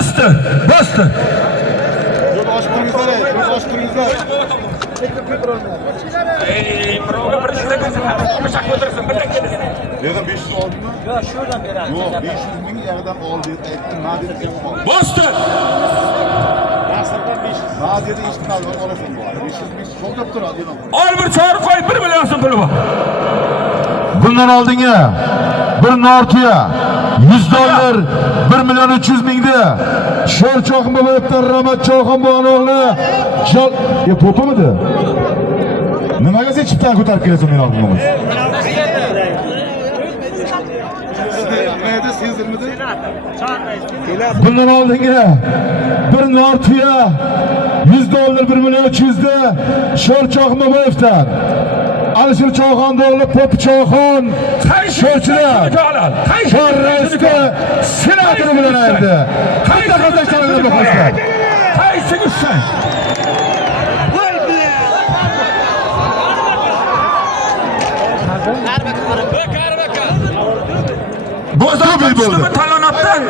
Bastı. Bastı. Yo'l ochib turingizlar, yo'l ochib turingizlar. Birovga bir ishlar qilsin, mashaq o'tirsin, birdan kelsin. Yerdan 500 oldingmi? Yo'q, shu yerdan beradi. Yo'q, 500 ming yerdan ol deb aytdim. Ma dedi kelib ol. Bastı. Nasrdan 500. Ma dedi eshitmadi, olasan bu. 500 ming so'ltab turadi, yo'q. Al bir çağır koy 1 milyon so'm puli bor. Bundan oldingi bir Nortiya 100 dollar 1 milyon 300 mingdi. Sho'r Cho'ximboyevdan Ramat Cho'ximboyevni to'pimidi? Nimaga sen chiptan ko'tarib kelasan meni oldimga? Nima sezdirmidi? Bundan oldingi bir Nortiya 100 dollar 1 milyon 300 da Sho'r Cho'ximboyevdan Alisher Cho'xondo'g'li Po'pi Cho'xon sho'rchilar Farrosda senatori bilan ayirdi. Qanday qatnashganlar bahoslab? Qaysi g'ishsan? Bozor bildi. Talonatdan